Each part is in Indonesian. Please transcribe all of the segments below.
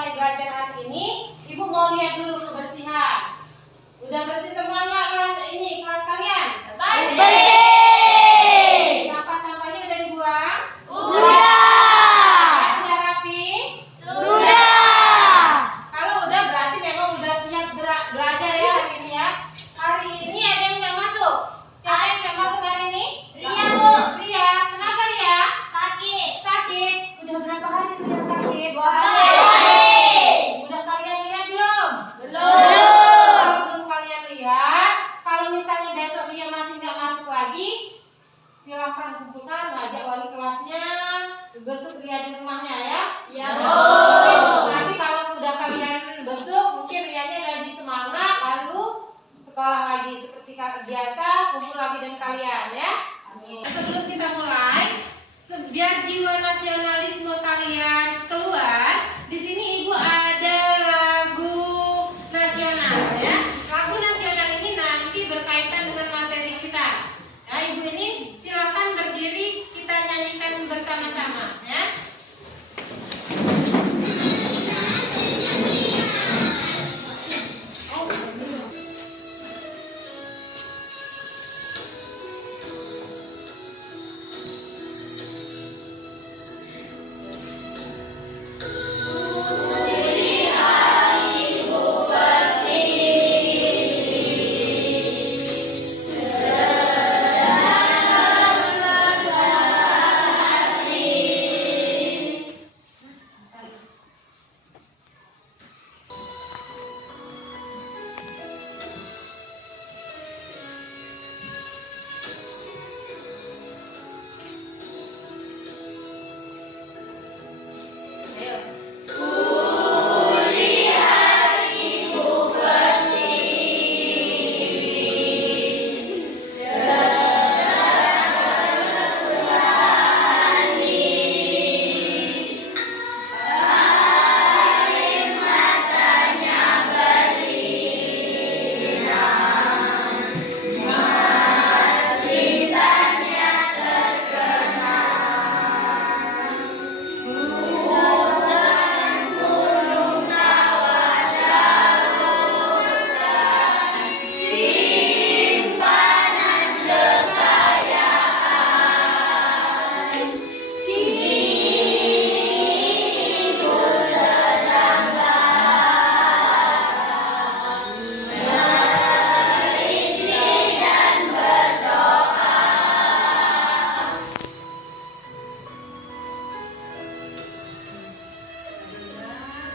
mulai belajar hari ini, Ibu mau lihat dulu kebersihan. Udah bersih semuanya kelas ini, kelas kalian? Bersih. Sampah-sampahnya udah dibuang? Sudah. Udah rapi? Sudah. Kalau udah berarti memang udah siap belajar ya hari ini ya. Hari ini ada yang nggak masuk? Siapa yang nggak masuk hari ini? Ria, Bu. Ria, kenapa Ria? Sakit. Sakit. Udah berapa hari Ria sakit? 2 hari. Udah kalian lihat belum? Belum. Kalau belum kalian lihat, kalau misalnya besok Ria masih nggak masuk lagi, silakan kumpulkan, ajak wali kelasnya, besok Ria di rumahnya ya. Ya, Bu. Nanti kalau udah kalian besok, mungkin Rianya lagi semangat, lalu sekolah lagi seperti biasa, kumpul lagi dengan kalian ya. Amin. Sebelum kita mulai, biar jiwa nasionalisme kalian keluar, di sini Ibu ada lagu nasional ya. Lagu nasional ini nanti berkaitan dengan materi kita. Ya, Ibu ini silakan berdiri, kita nyanyikan bersama-sama ya.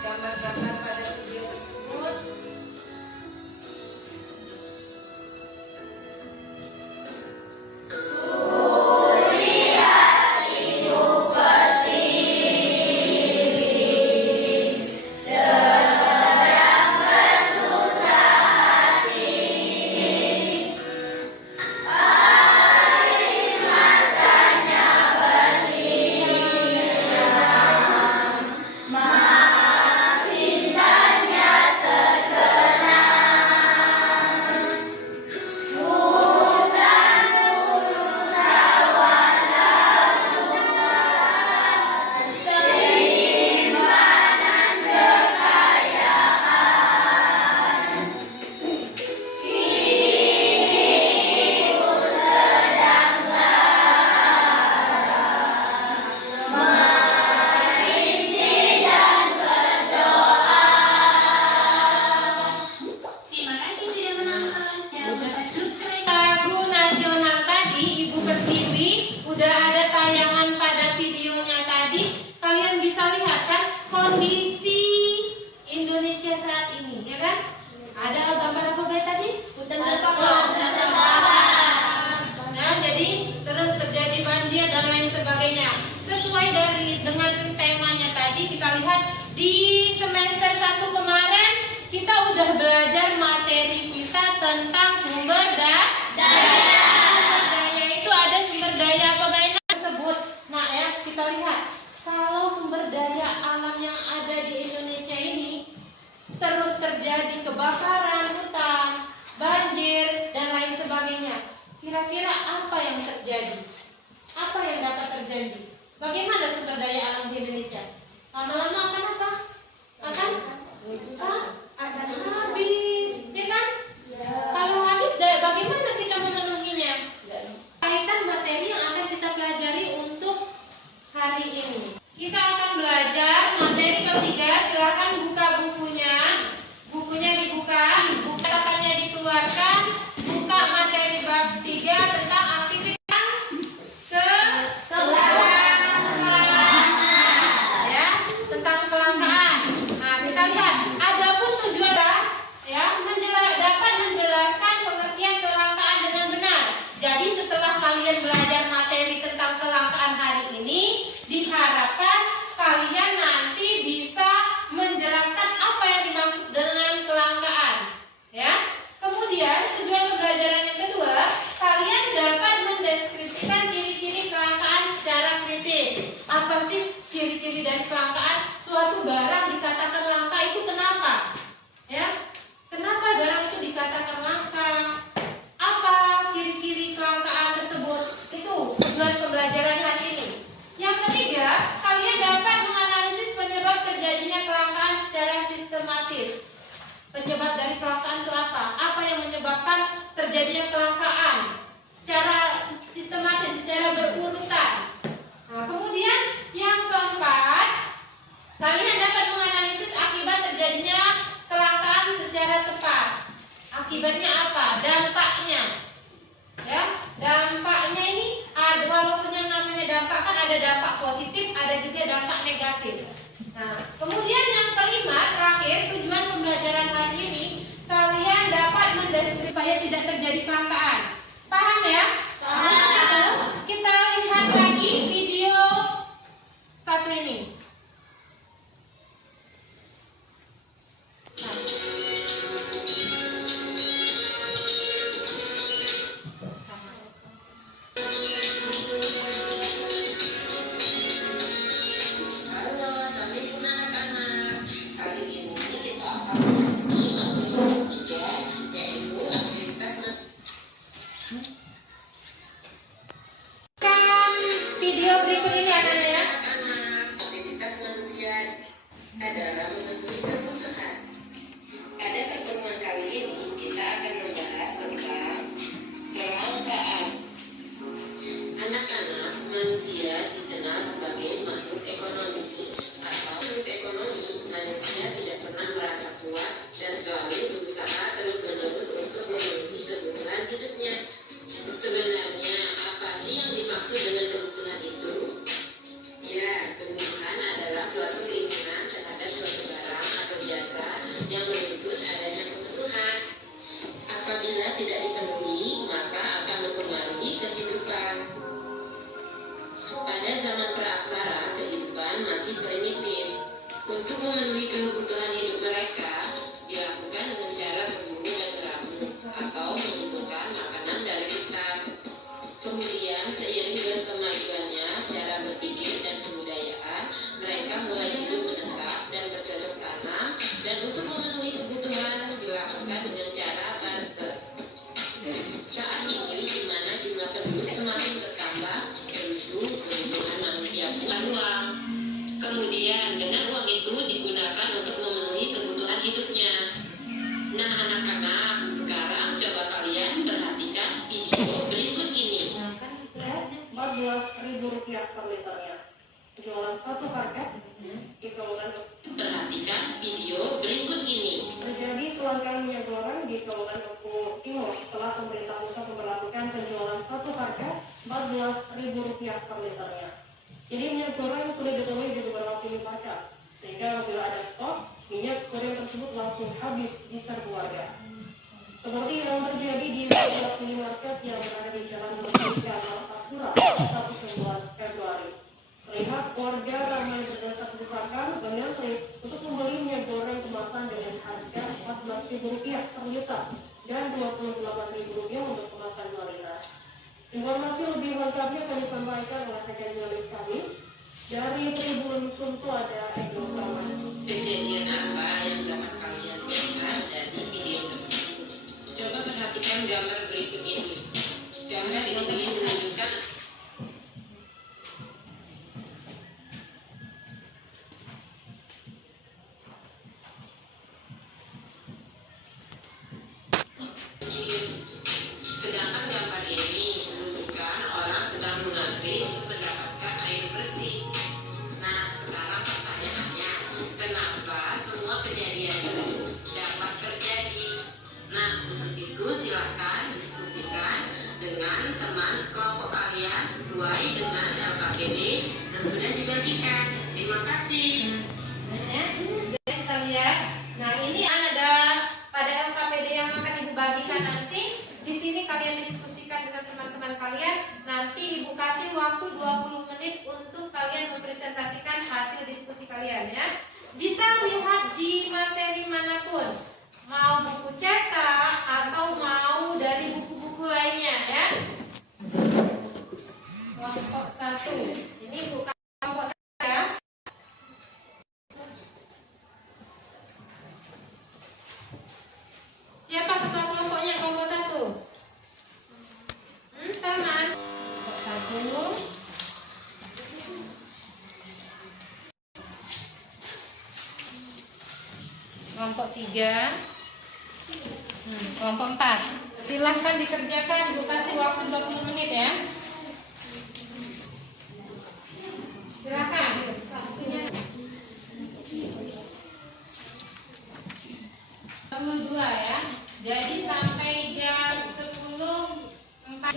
Gambar-gambar pada video tersebut. Lagu nasional tadi Ibu berdiri, udah ada tayangan pada videonya tadi. Kalian bisa lihat kan kondisi Indonesia saat ini, ya kan? Ada gambar apa baik tadi? Hutan Nah, jadi terus terjadi banjir dan lain sebagainya. Sesuai dengan temanya tadi, kita lihat di semester 1 kemarin kita udah belajar materi kita tentang sumber daya. Sumber daya itu ada sumber daya apa banyak tersebut. Nah ya, kita lihat kalau sumber daya alam yang ada di Indonesia ini terus terjadi kebakaran hutan, banjir dan lain sebagainya. Kira-kira apa yang terjadi? Apa yang dapat terjadi? Bagaimana sumber daya alam di Indonesia? Lama-lama akan apa? Akan kecelakaan itu apa? Apa yang menyebabkan terjadinya kecelakaan? Secara sistematis, secara berurutan. Nah, kemudian yang keempat, kalian dapat menganalisis akibat terjadinya kecelakaan secara tepat. Akibatnya apa? Dampaknya. Ya, dampaknya ini ada, walaupun yang namanya dampak kan ada dampak positif, ada juga dampak negatif. Nah, kemudian yang kelima, terakhir, tujuan pembelajaran hari ini kalian dapat mendeskripsikan supaya tidak terjadi kelangkaan. Paham ya? Paham. Kita lihat lagi video satu ini. Video berikut ini anak-anak ya. Aktivitas manusia adalah memenuhi kebutuhan. Pada pertemuan kali ini kita akan membahas tentang kelangkaan. Anak-anak, manusia dikenal sebagai makhluk ekonomi. Atau makhluk ekonomi, manusia tidak pernah merasa puas dan selalu berusaha terus-menerus untuk memenuhi kebutuhan hidupnya. Sebenarnya apa sih yang dimaksud dengan kebutuhan itu? Ya, kebutuhan adalah suatu keinginan terhadap suatu barang atau jasa yang menuntut adanya kebutuhan. Apabila tidak dipenuhi, maka akan mempengaruhi kehidupan. Pada zaman praaksara, kehidupan masih primitif. Untuk memenuhi kebutuhan hidup mereka, dilakukan dengan cara berburu dan meramu atau mengumpulkan makanan dari hutan. Kemudian, seiring dengan kemajuannya cara berpikir dan kebudayaan, mereka mulai hidup menetap dan bercocok tanam, dan untuk memenuhi kebutuhan dilakukan dengan cara barter. Saat ini, di mana jumlah penduduk semakin bertambah, tentu kebutuhan manusia bukan uang. Kemudian, dengan uang itu digunakan untuk memenuhi kebutuhan hidupnya. Nah, anak-anak, sekarang coba kalian perhatikan video berikut ini. Rp14.000 per liternya. Jualan satu karpet di Kabupaten. Perhatikan video berikut ini. Terjadi kelangkaan minyak goreng di Kabupaten Bengkulu Timur setelah pemerintah pusat memperlakukan penjualan satu karpet Rp14.000 per liternya. Jadi minyak goreng sulit ditemui di beberapa minimarket, sehingga apabila ada stok, minyak goreng tersebut langsung habis di serbu warga. Seperti yang terjadi di beberapa minimarket yang berada di Jalan Merdeka Martapura 11 Februari. Terlihat warga ramai berdesak-desakan mengantri untuk membeli minyak goreng kemasan dengan harga Rp14.000 per liter dan Rp28.000 untuk kemasan 2 liter. Informasi lebih lengkapnya akan disampaikan oleh rekan jurnalis kami dari Tribun Sumsel, ada Ego Praman. Kejadian apa yang dapat kalian lihat dari video tersebut? Coba perhatikan gambar berikut ini. Gambar ini menunjukkan sedangkan gambar ini menunjukkan orang sedang mengantri untuk mendapatkan air bersih. Nah, sekarang pertanyaannya, kenapa semua kejadian itu dapat terjadi? Nah, untuk itu silakan diskusikan dengan teman sekelompok kalian sesuai dengan LKPD yang sudah dibagikan. Terima kasih. Kita lihat. Nah, ini ada pada LKPD yang akan Ibu bagikan nanti. Di sini kalian diskusikan dengan teman-teman kalian. Nanti Ibu kasih waktu 20 menit untuk kalian mempresentasikan hasil diskusi kalian ya. Bisa lihat di materi manapun, mau buku cetak atau mau dari buku-buku lainnya ya. Kelompok 1. Ini bukan kelompok 1 ya. Siapa ketua kelompoknya kelompok 1? Salman. Kelompok 1. Kelompok 3. Kelompok 4. Silahkan dikerjakan, kasih waktu 20 menit ya. Silahkan. Waktunya 22 ya. Jadi sampai jam 10.04.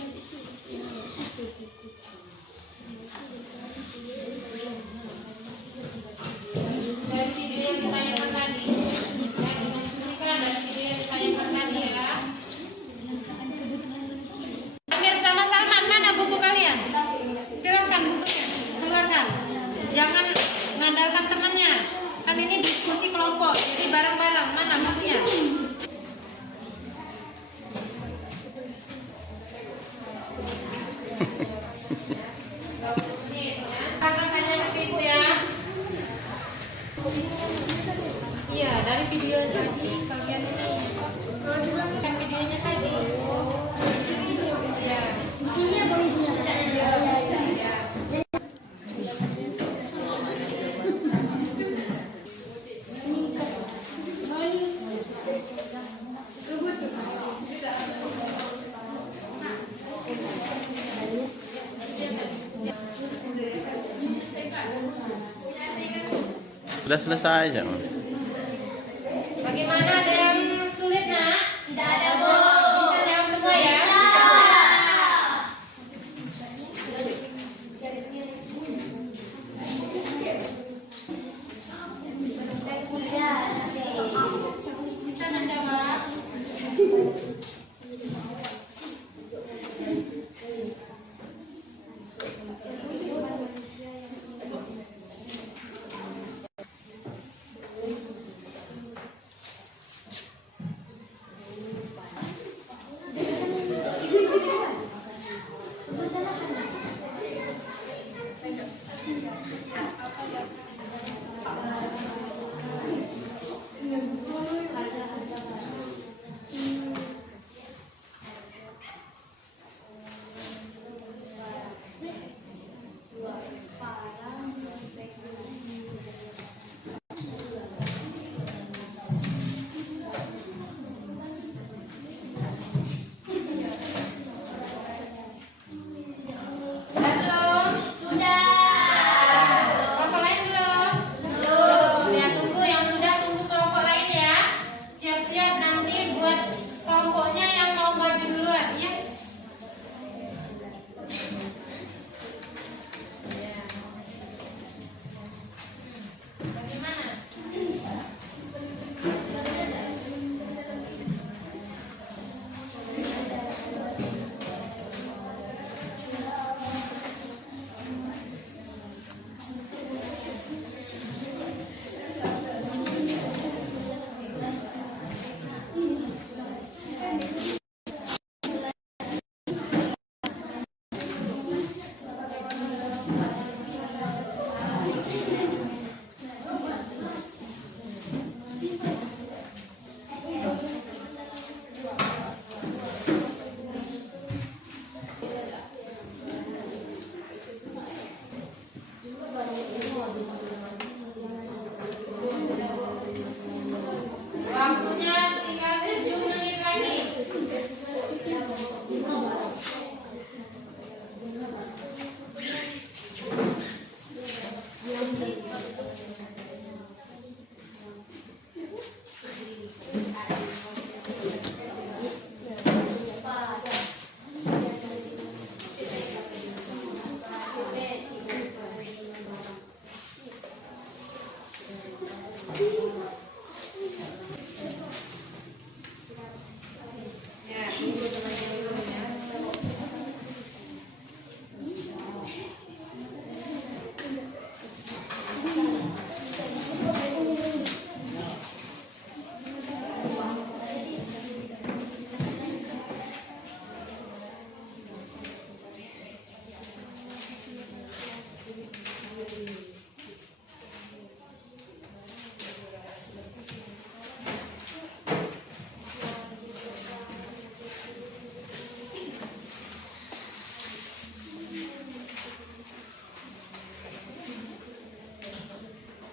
Dari video yang ditayangkan tadi, yang didiskusikan dari video yang ditayangkan tadi ya. Amir sama Salman, mana buku kalian? Silakan bukunya, keluarkan. Jangan mengandalkan temannya. Kan ini diskusi kelompok, jadi bareng-bareng. Mana bukunya? Akan tanya ke ibu ya. Iya, dari video yang tadi kalian ini. Kan videonya tadi. Iya. Isinya apa isinya? Iya. Sudah selesai ya. Bagaimana, ada yang sulit nak? Tidak ada, Bu. Bisa jawab semua ya? Bisa menjawab? Sudah belum? Sudah. Kelompok lain belum? Belum. Ya, tunggu yang sudah, tunggu kelompok lain ya. Siap-siap nanti buat kelompoknya yang mau maju duluan ya. Bagaimana? Waktunya tinggal 7 menit lagi. Ya, tunggu temannya dulu ya.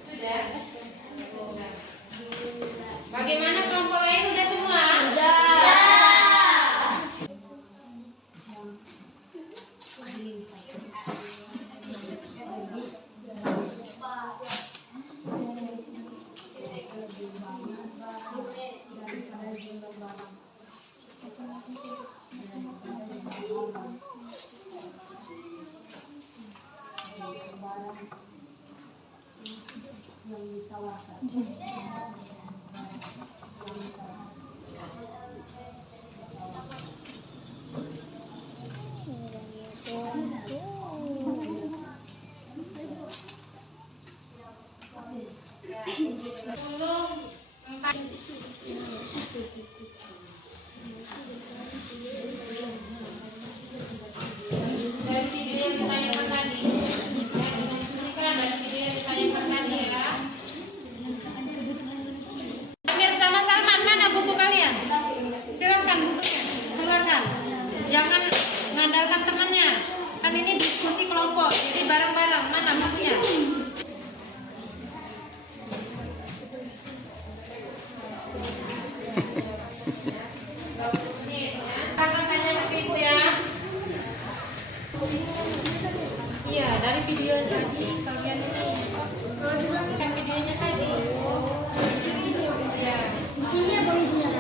Sudah? Bagaimana kelompok lain udah semua? Dari video yang ditayangkan tadi, ya didiskusikan dari video yang ditayangkan tadi ya. Amir sama Salman, mana buku kalian? Silakan bukunya, keluarkan. Jangan mengandalkan temannya. Kan ini diskusi kelompok, jadi bareng-bareng. Mana bukunya? Akan tanya ke ibu ya. Iya, dari video tadi kalian ini. Kan videonya tadi. Iya. Di sini apa isinya?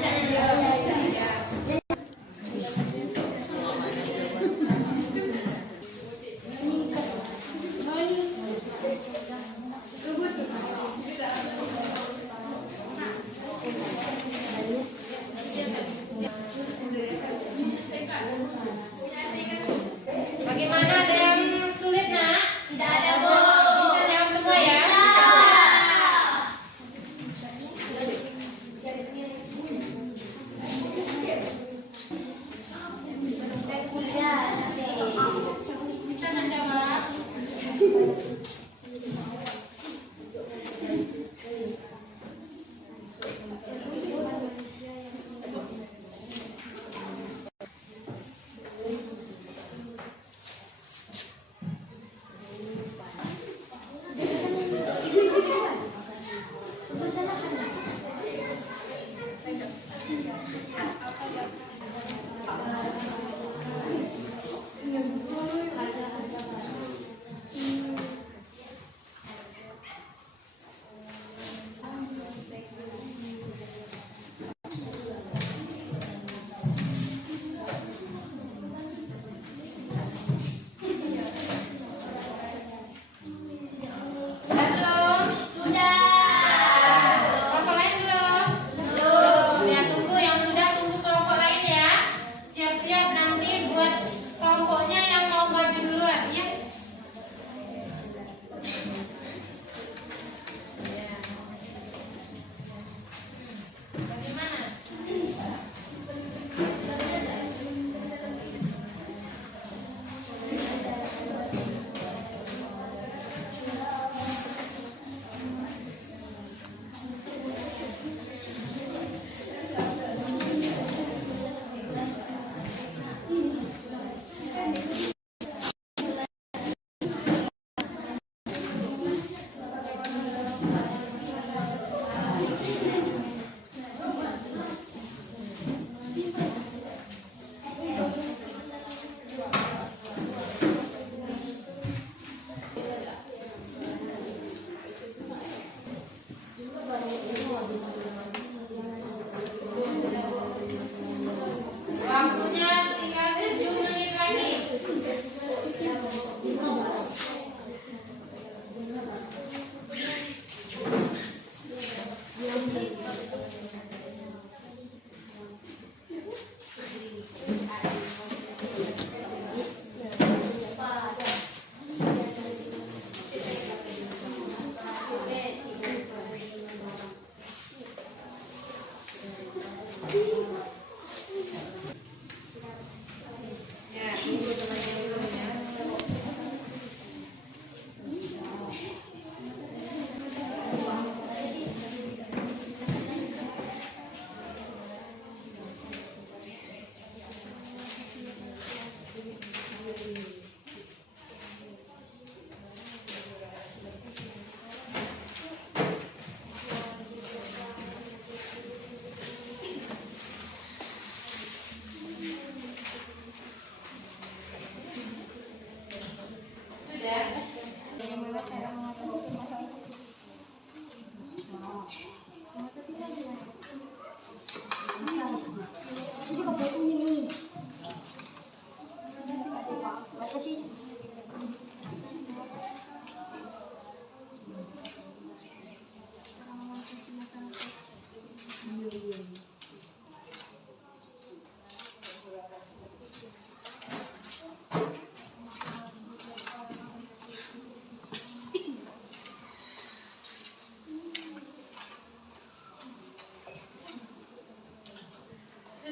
Bagaimana, ada yang sulit nak? Tidak ada, Bu.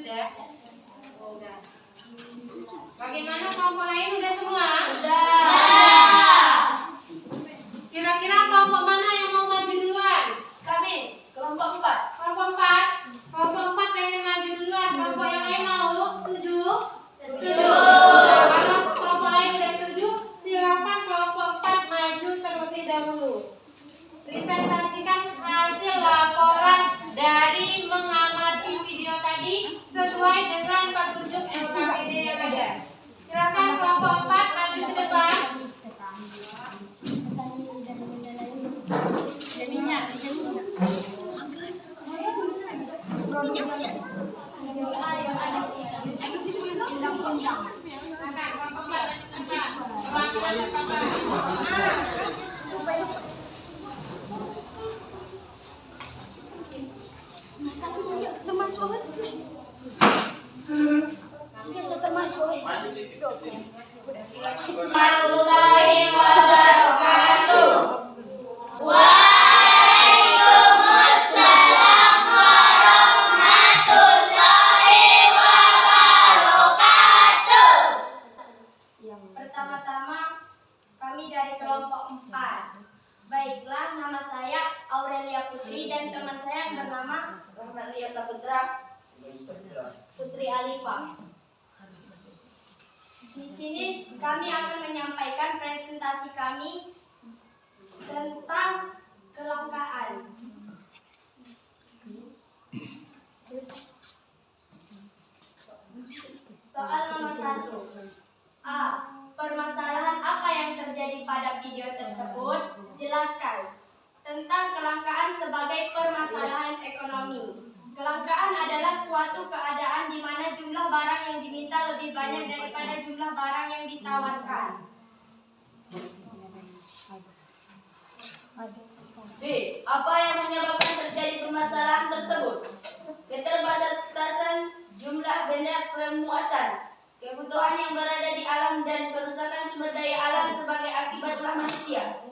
Sudah? Sudah. Bagaimana kelompok lain udah semua? Kira-kira kelompok mana yang mau maju duluan? Kami, kelompok 4. Kelompok 4. Kelompok 4 pengen maju duluan. Kelompok yang lain mau? Setuju? Nah, kalau kelompok lain udah setuju, silakan kelompok 4 maju terlebih dahulu. Presentasikan hasil laporan dari mengamati video tadi sesuai dengan petunjuk LKPD yang ada. Silakan kelompok 4 maju ke depan. Pertama-tama kami dari kelompok 4. Baiklah, nama saya Aurelia Putri dan teman saya yang bernama Rahmat Ria Saputra Putri Alifa. Di sini kami akan menyampaikan presentasi kami tentang kelangkaan. Soal nomor 1. A. Permasalahan apa yang terjadi pada video tersebut? Jelaskan tentang kelangkaan sebagai permasalahan ekonomi. Kelangkaan adalah suatu keadaan di mana jumlah barang yang diminta lebih banyak daripada jumlah barang yang ditawarkan. B. Apa yang menyebabkan terjadi permasalahan tersebut? Keterbatasan jumlah benda pemuasan, kebutuhan yang berada di alam, dan kerusakan sumber daya alam sebagai akibat ulah manusia.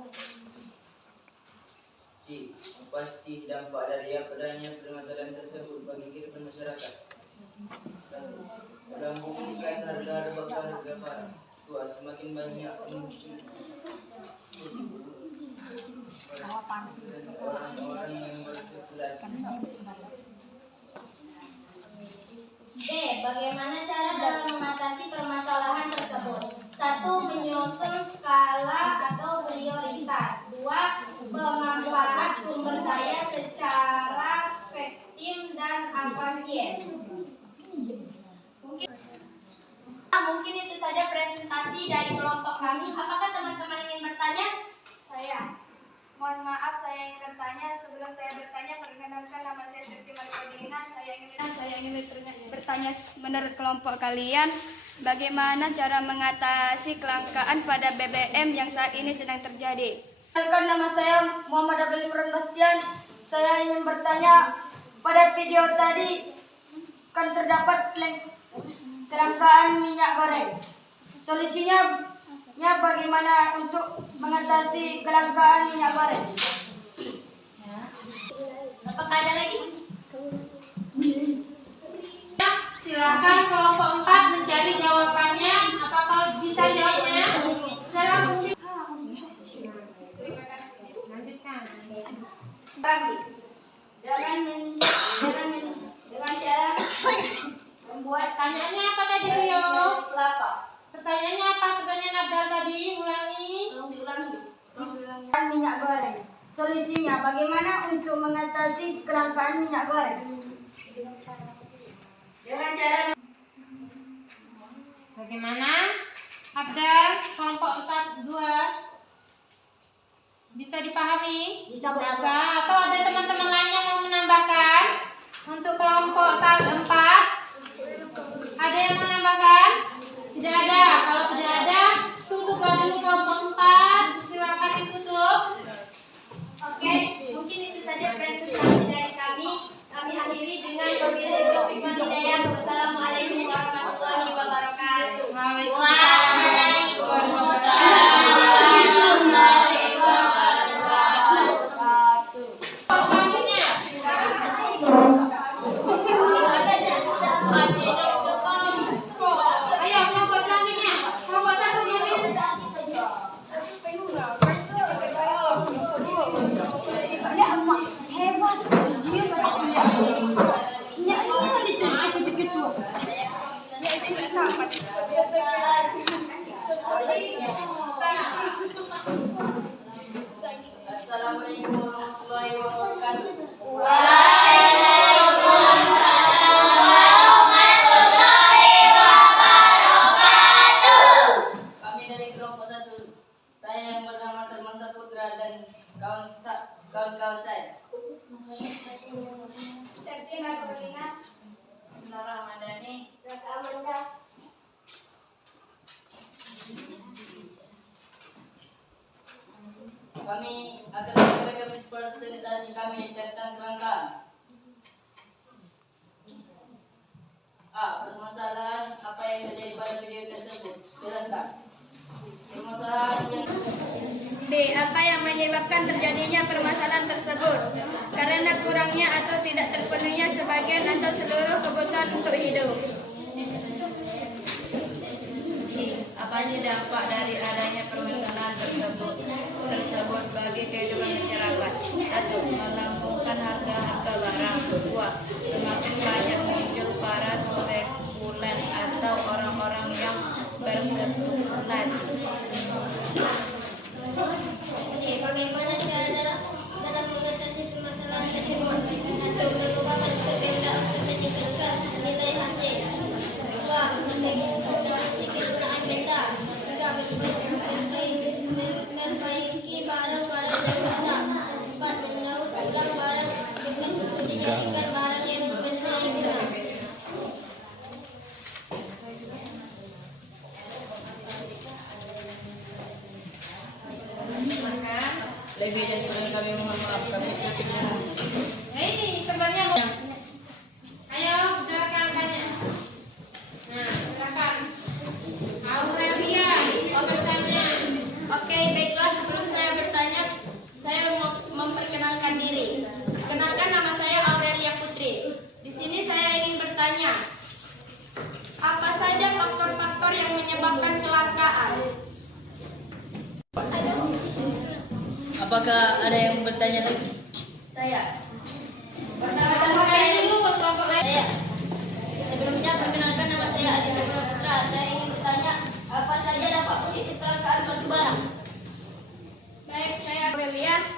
C. Apa sih dampak dari adanya permasalahan tersebut bagi kehidupan masyarakat? Dalam membuktikan harga barang. 2. Semakin banyak orang-orang yang bersirkulasi. D. Bagaimana cara dalam mengatasi permasalahan tersebut? 1. Menyusun skala atau prioritas. 2. Pemanfaat sumber daya secara efektif dan efisien. Mungkin itu saja presentasi dari kelompok kami. Apakah teman-teman ingin bertanya? Saya. Mohon maaf, saya ingin bertanya. Sebelum saya bertanya, perkenalkan nama saya Siti Markodina. Saya ingin bertanya menurut kelompok kalian, bagaimana cara mengatasi kelangkaan pada BBM yang saat ini sedang terjadi? Perkenalkan, nama saya Muhammad Abdul Imran Bastian. Saya ingin bertanya, pada video tadi kan terdapat kelangkaan minyak goreng. Solusinya bagaimana untuk mengatasi kelangkaan minyak goreng? Apakah ada lagi? Silakan kelompok 4 mencari jawabannya. Apakah bisa jawabnya? Saya langsung lanjutkan. Dengan cara membuat Pertanyaannya apa tadi, Rio? kelapa. Pertanyaannya apa? Pertanyaan Abdal tadi, ulangi. Minyak goreng. Solusinya bagaimana untuk mengatasi kelangkaan minyak goreng? Dengan cara Bagaimana? Abdal, kelompok 2 bisa dipahami? Bisa, Bu. Atau ada teman-teman lain yang mau menambahkan? Untuk kelompok 4, ada yang mau menambahkan? Tidak ada. Kalau tidak ada, tutuplah dulu kelompok 4. Silakan ditutup. Oke, mungkin itu saja presentasi dari kami. Kami akhiri dengan wabillahi taufiq wal hidayah. Wassalamualaikum warahmatullahi wabarakatuh. Selanjutnya. Assalamualaikum warahmatullahi wabarakatuh. Kami dari kelompok 1. Saya yang bernama Salman Saputra dan kawan-kawan saya. Serti Marcolina, Nora Ramadhani. Raka Amanda. Kami akan menyampaikan presentasi kami tentang kelangkaan. A. Permasalahan apa yang terjadi pada video tersebut? Jelaskan. Permasalahan yang B. Apa yang menyebabkan terjadinya permasalahan tersebut? Karena kurangnya atau tidak terpenuhinya sebagian atau seluruh kebutuhan untuk hidup. Apa sih dampak dari adanya permasalahan tersebut bagi kehidupan masyarakat? 1. Melambungkan harga-harga barang. 2. Semakin banyak muncul para spekulan atau orang-orang yang berspekulasi. Bagaimana cara dalam mengatasi permasalahan tersebut? 1. Mengubah bentuk benda untuk meningkatkan nilai hasil. 2. Memperbaiki penggunaan benda. 3. Memperbaiki barang-barang yang rusak. 4. Mendaur ulang barang bekas untuk dijadikan barang yang bernilai guna. lebih dan kurang kami mohon maaf. Kami berkenan. Nah ini temannya mau. Ayo silakan tanya. Nah silakan. Aurelia, mau bertanya. Oke, baiklah. Sebelum saya bertanya, saya mau memperkenalkan diri. Kenalkan, nama saya Aurelia Putri. Di sini saya ingin bertanya, apa saja faktor-faktor yang menyebabkan kelangkaan? Apakah ada yang bertanya lagi? Saya. Saya. Sebelumnya perkenalkan, nama saya Alisa Putra. Saya ingin bertanya, apa saja dampak positif kelangkaan suatu barang? Baik, saya Aurelia.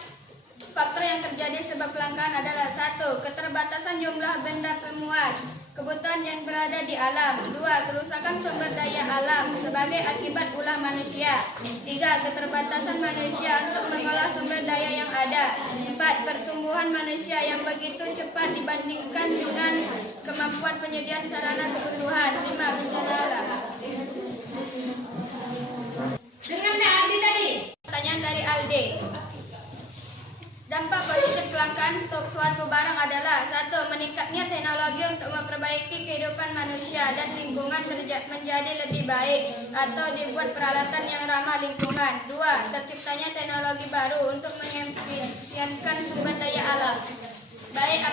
Faktor yang terjadi sebab kelangkaan adalah 1. Keterbatasan jumlah benda pemuas kebutuhan yang berada di alam. 2. Kerusakan sumber daya alam sebagai akibat ulah manusia. 3. Keterbatasan manusia untuk mengolah sumber daya yang ada. 4. Pertumbuhan manusia yang begitu cepat dibandingkan dengan kemampuan penyediaan sarana kebutuhan. 5. Bencana alam. Dengan Nek Aldi tadi. Pertanyaan dari Alde. Dampak positif kelangkaan stok suatu barang adalah 1. Meningkatnya teknologi untuk memperbaiki kehidupan manusia dan lingkungan menjadi lebih baik atau dibuat peralatan yang ramah lingkungan. 2. Terciptanya teknologi baru untuk mengefisienkan sumber daya alam. Baik,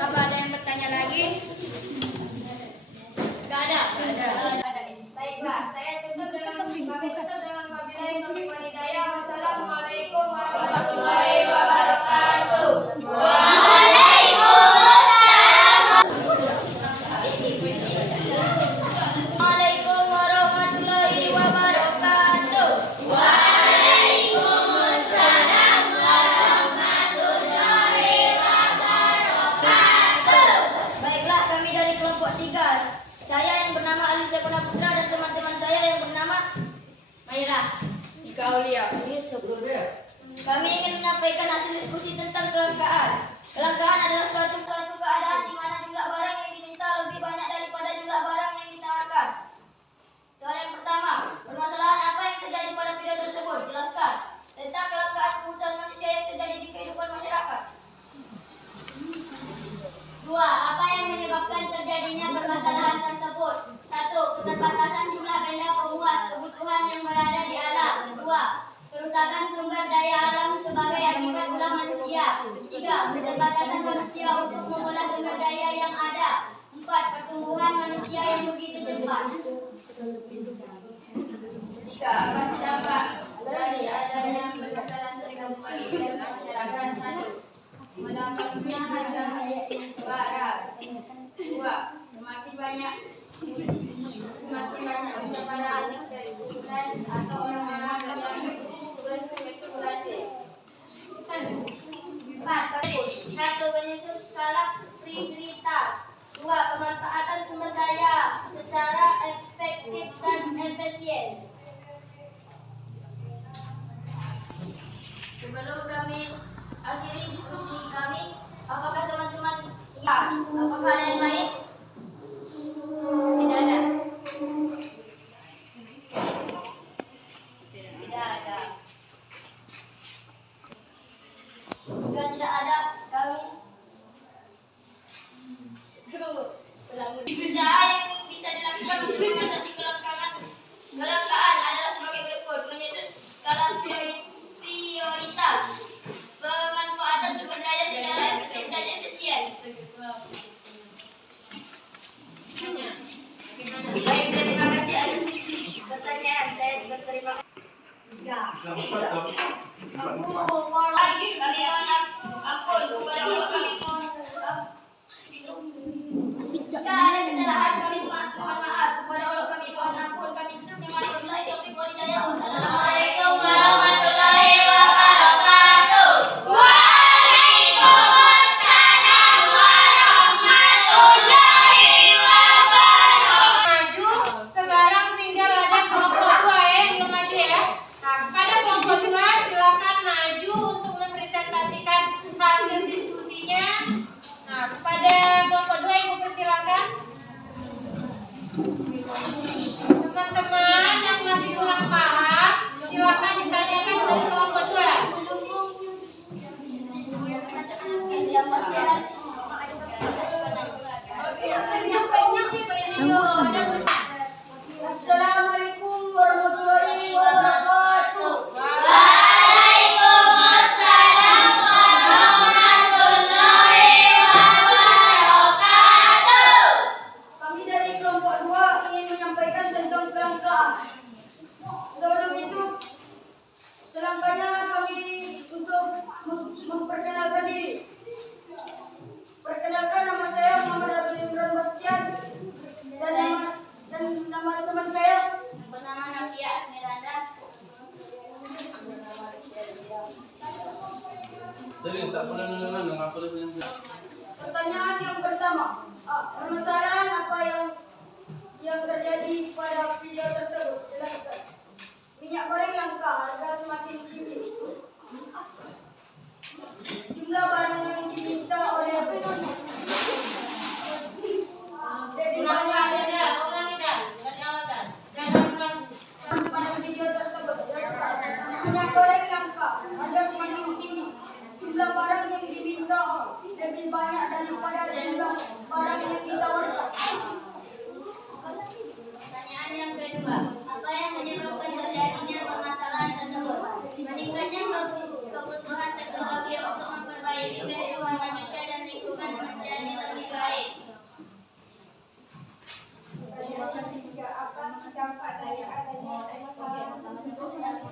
apa ada yang bertanya lagi? Gak ada. Baiklah, saya tutup dengan wabillahi taufiq wal hidayah. Wassalamualaikum warahmatullahi wabarakatuh. Waalaikumsalam warahmatullahi wabarakatuh. Baiklah, kami dari kelompok 3. Saya yang bernama Alisa Putra dan teman-teman saya yang bernama Maira, Ika Aulia. Kami ingin menyampaikan hasil diskusi tentang kelangkaan. Kelangkaan adalah suatu keadaan di mana jumlah barang yang diminta lebih banyak daripada jumlah barang yang ditawarkan. Soal yang pertama, permasalahan apa yang terjadi pada video tersebut? Jelaskan tentang kelangkaan kebutuhan manusia yang terjadi di kehidupan masyarakat. 2. Apa yang menyebabkan terjadinya permasalahan tersebut? 1. Keterbatasan jumlah benda pemuas kebutuhan yang berada di alam. 2. Kerusakan sumber daya alam sebagai akibat ulah manusia. 3. Keterbatasan manusia untuk mengolah sumber daya yang ada. 4. Pertumbuhan manusia yang begitu cepat. 3. Apa sih dampak dari adanya permasalahan tersebut bagi masyarakat? 1. Melambatnya harga barang. Dua, semakin banyak para spekulan atau orang-orang yang berspekulasi. 4. Satu, menyusun skala prioritas. 2. Pemanfaatan sumber daya secara efektif dan efisien. Sebelum kami akhiri diskusi kami, apakah teman-teman apakah ada yang lain? Tidak ada. Tidak ada. Jika tidak ada, kami usaha yang bisa dilakukan untuk mengatasi kelangkaan adalah sebagai berikut: menyusun skala prioritas, pemanfaatan sumber daya secara efektif dan efisien. Baik, terima kasih atas pertanyaan. Saya juga terima kasih. Kami mohon ampun kepada Allah, kami mohon jika ada kesalahan kami mohon maaf kepada Allah, kami mohon ampun. Kami tutup dengan wabillahi taufiq wal hidayah. Wassalamualaikum warahmatullahi wabarakatuh. Waalaikumsalam warahmatullahi wabarakatuh. Maju. Sekarang tinggal ada kelompok 2 yang belum maju ya. Nah, pada kelompok 2 silakan maju untuk mempresentasikan hasil diskusinya. Nah, pada kelompok 2 Ibu persilakan. Teman-teman yang masih kurang paham, silakan ditanyakan dari kelompok 2. Assalamualaikum warahmatullahi wabarakatuh. Waalaikumsalam warahmatullahi wabarakatuh. Kami dari kelompok 2 ingin menyampaikan tentang kelangkaan. Sebelum itu, selangkahnya kami untuk memperkenalkan diri. Perkenalkan, nama saya Muhammad Abdul Imran Bastian dan nama teman saya Bernama Nafia Asmiranda. Serius tak pernah nonton apa dia. Pertanyaan yang pertama, permasalahan apa yang terjadi pada video tersebut? Jelaskan. Minyak goreng langka, harga semakin tinggi. Jumlah barang yang diminta oleh lebih banyak pada video tersebut. Jelaskan. Minyak goreng langka, harga semakin tinggi. Jumlah barang yang diminta lebih banyak daripada jumlah barang yang ditawarkan. Pertanyaan yang kedua, apa yang menyebabkan terjadinya permasalahan tersebut? Meningkatnya kebutuhan teknologi untuk memperbaiki kehidupan manusia dan lingkungan menjadi lebih baik. Apa dampak dari adanya permasalahan tersebut yang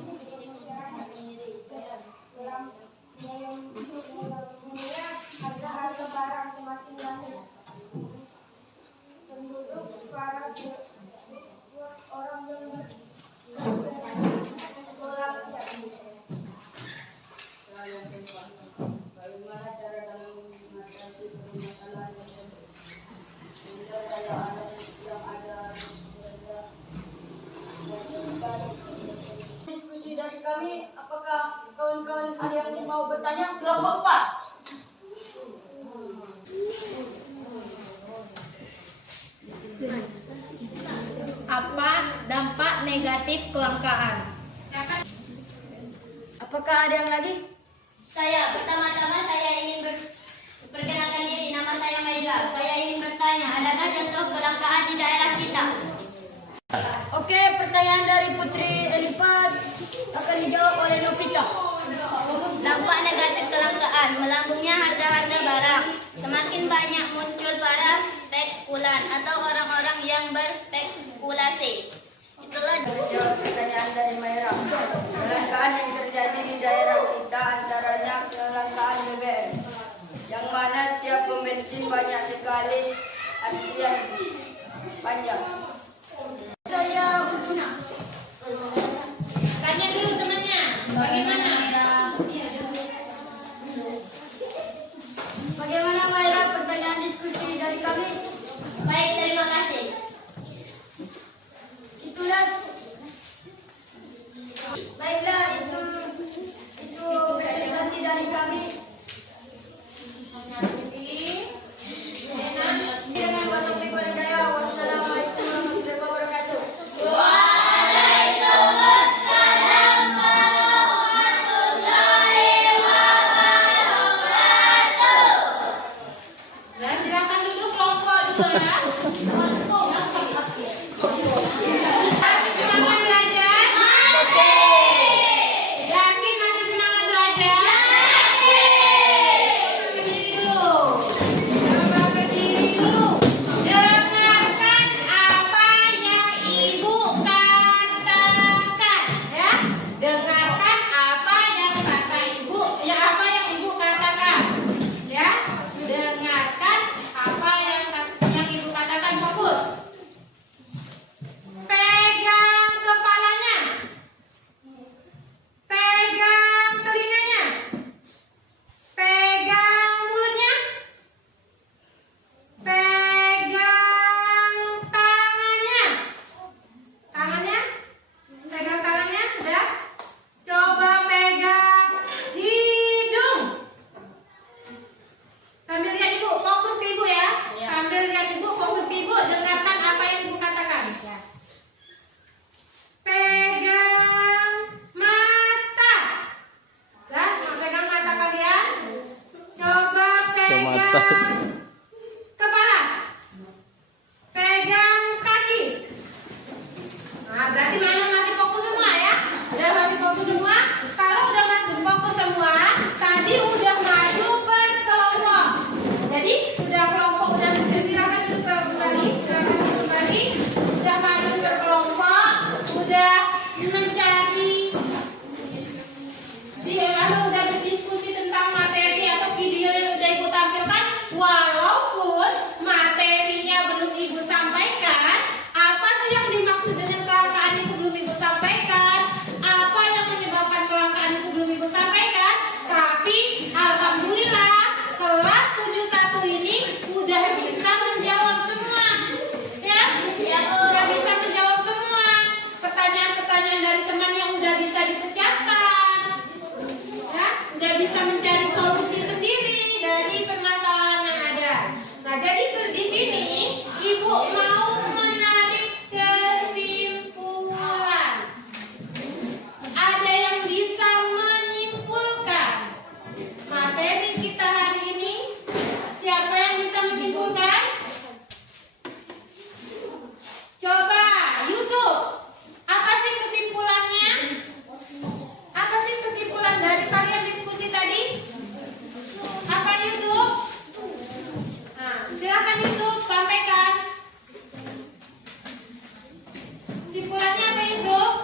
harga barang semakin naik. Penduduk para orang yang bersekolah. Bagaimana cara dalam mengatasi permasalahan tersebut? Sumber daya alam yang ada diskusi dari kami. Apakah kawan-kawan ada yang mau bertanya? Kelompok 4. Apa dampak negatif kelangkaan? Apakah ada yang lagi? Saya, pertama-tama saya ingin perkenalkan diri. Nama saya Maila. Saya ingin bertanya, adakah contoh kelangkaan di daerah kita? Oke, pertanyaan dari Putri Elifat akan dijawab oleh Novita. Dampak negatif kelangkaan, melambungnya harga-harga barang. Semakin banyak muncul para spekulan atau orang-orang yang berspekulasi. Itulah Jawab pertanyaan dari Maira. Kelangkaan yang terjadi di daerah kita antaranya kelangkaan BBM, yang mana setiap pembeli sini banyak sekali antrian panjang. Saya Tanya dulu temannya, bagaimana? Bagaimana Maira pertanyaan diskusi dari kami? Baik, terima kasih. Itulah. Baiklah, itu presentasi dari kami. Dengan wabillahi walhidayah. Wassalamualaikum warahmatullahi wabarakatuh. Nah, silakan duduk kelompok dulu ya. Masih semangat belajar? Yakin masih semangat belajar? Berdiri dulu. Coba berdiri dulu. Dengarkan apa yang ibu katakan, ya. Dengarkan apa yang kata ibu, ya apa yang ibu katakan, ya. Dengarkan apa yang ibu katakan, fokus. Pegang kepalanya. Pegang telinganya. Pegang mulutnya. Pegang tangannya. Tangannya. Pegang tangannya, udah. Coba pegang hidung. Sambil lihat ibu, fokus ke ibu ya. Sambil lihat ibu, fokus ke ibu. Dengarkan apa yang ibu katakan. Pegang mata. Lah, pegang mata kalian. Coba pegang kepala. Pegang kaki. Nah, berarti mana masih fokus semua ya? Udah masih fokus semua? Kalau udah masih fokus semua, tadi udah maju berkelompok. Jadi udah kelompok udah silakan duduk kembali, silakan duduk kembali. Udah maju berkelompok, udah mencari atau udah berdiskusi tentang materi atau video yang udah ibu tampilkan, walaupun materinya belum ibu sampaikan. Apa sih yang dimaksud dengan kelangkaan itu belum ibu sampaikan? Apa yang menyebabkan kelangkaan itu belum ibu sampaikan? Tapi alhamdulillah kelas 71 ini udah bisa menjawab semua. Ya, udah bisa menjawab semua pertanyaan-pertanyaan dari teman yang udah bisa dipecahkan. Ya, udah bisa mencari solusi sendiri dari permasalahan yang ada. Nah, jadi di sini ibu mau menarik kesimpulan. Ada yang bisa menyimpulkan materi kita hari ini? Siapa yang bisa menyimpulkan? Coba, Yusuf. Apa sih kesimpulannya? Apa sih kesimpulan dari kalian diskusi tadi? Apa Yusuf? Nah, silakan Yusuf sampaikan. Kesimpulannya apa Yusuf?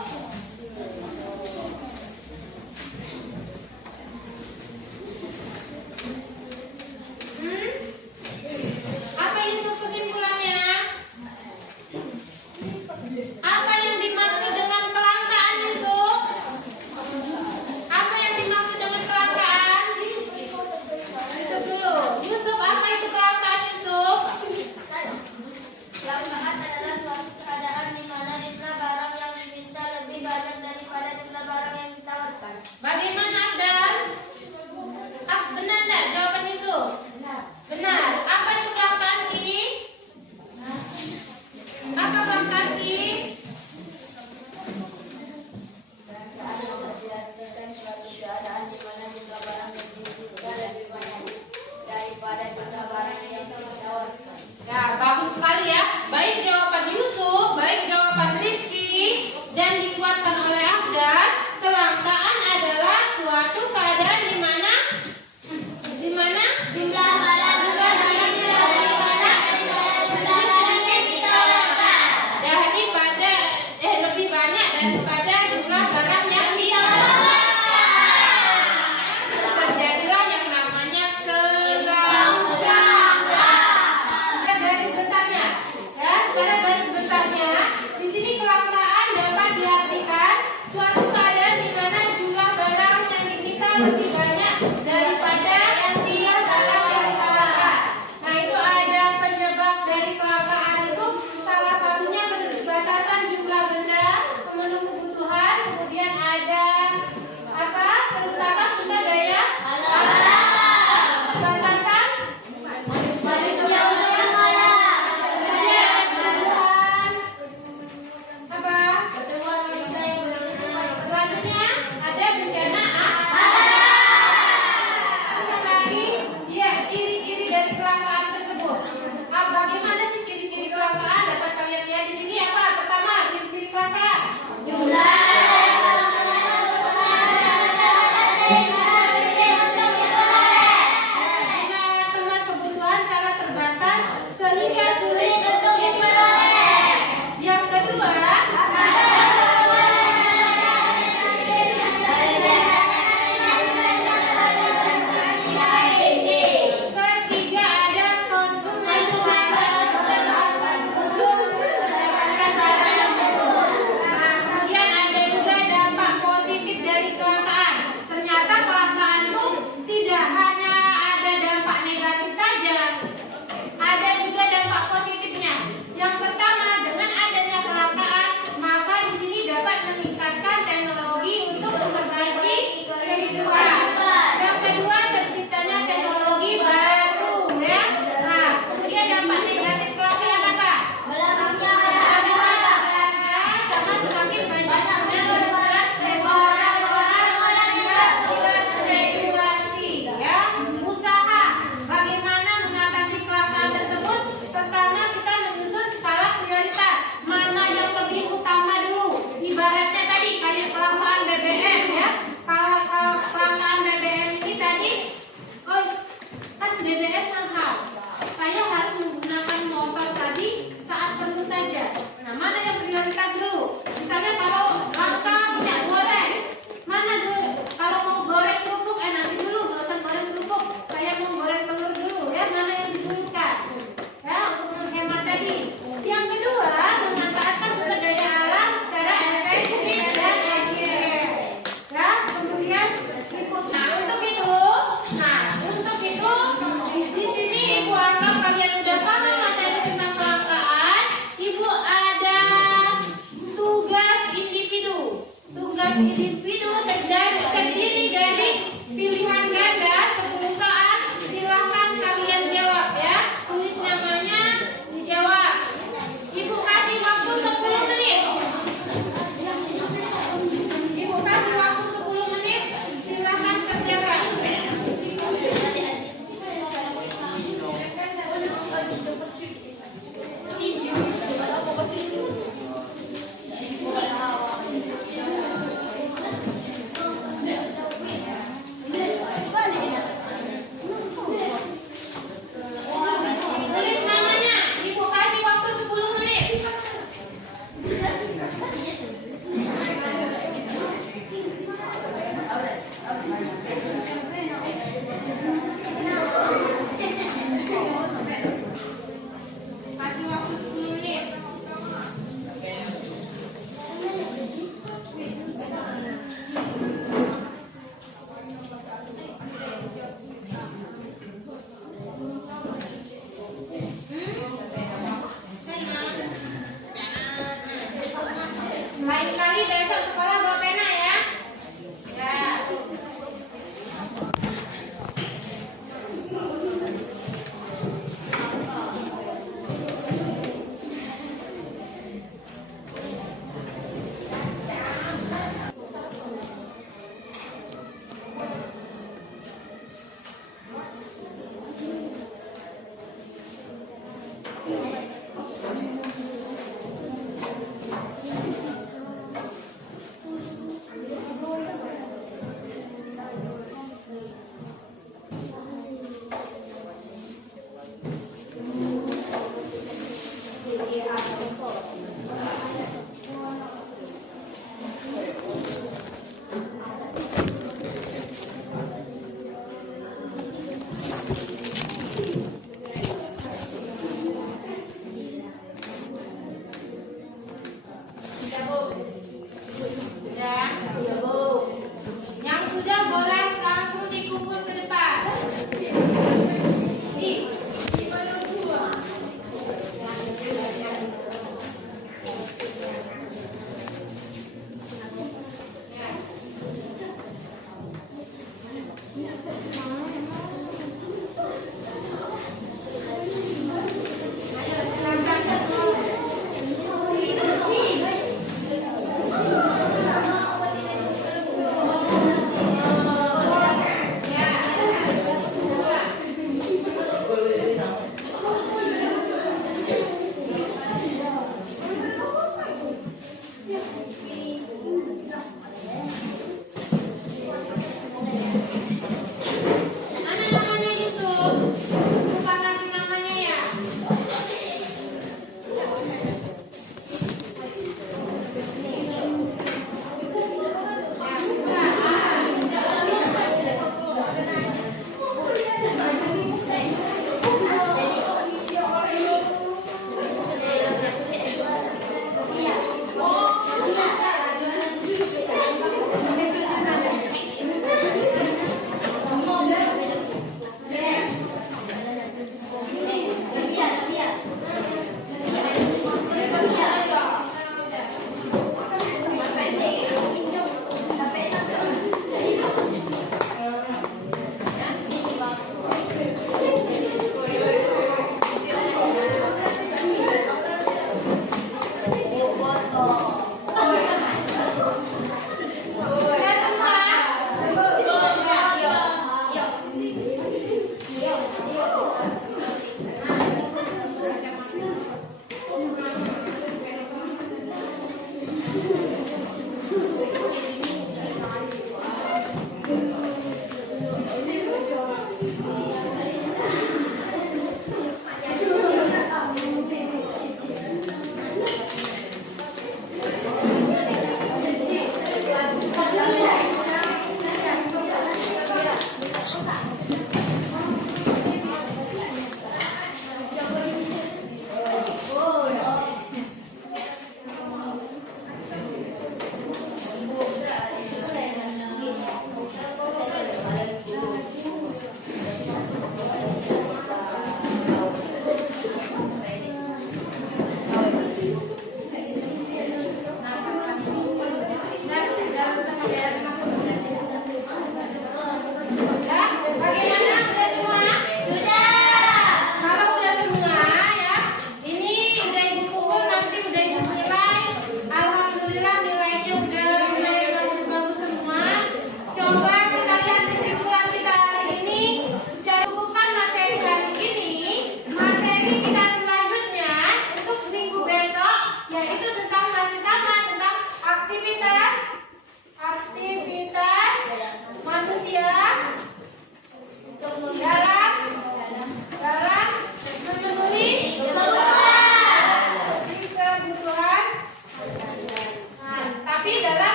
kelangkaan tersebut. Bagaimana sih ciri-ciri kelangkaan? Dapat kalian lihat di sini apa? Pertama, ciri-ciri kelangkaan. Dengan kebutuhan sangat terbatas sehingga sulit untuk diperoleh. Yang kedua, ketiga ada konsumen mendapatkan barang tersebut. Kemudian ada juga dampak positif dari kelangkaan. Ternyata kelangkaan itu tidak hanya ada dampak negatif saja, ada juga dampak positifnya. Yang pertama, dengan adanya kelangkaan, maka di sini dapat meningkatkan teknologi untuk memperbaiki kehidupan. Yang kedua, terciptanya teknologi baru, ya. Nah, kemudian dampak negatif kelangkaan apa? Sama semakin banyak orang-orang tidak terregulasi, ya. Usaha bagaimana mengatasi kelangkaan tersebut? Pertama, kita menyusun skala prioritas. Mana yang lebih utama dulu? Ibaratnya tadi kayak kelangkaan BBM, ya. Kalau kelangkaan BBM ini tadi, oh kan BBM mahal. Saya harus menggunakan motor tadi saat perlu saja. Nah, mana yang prioritas dulu? Misalnya kalau langka minyak goreng, mana dulu? Kalau mau goreng kerupuk, nanti dulu nggak usah goreng kerupuk. Saya mau goreng telur dulu, ya. Mana yang didulukan? Ya, untuk menghemat tadi. Yang kedua, memanfaatkan sumber daya alam secara efektif dan efisien. Ya, kemudian untuk itu, di sini Ibu anggap kalian udah paham materi tentang kelangkaan. Ibu ada tugas individu. Tugas individu terdiri dari pilihan ganda 10 saat. Silahkan kalian jawab, ya. Tulis namanya, dijawab. Ibu kasih waktu 10 menit. Ibu kasih waktu 10 menit. Silahkan kerjakan.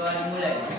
Doa dimulai.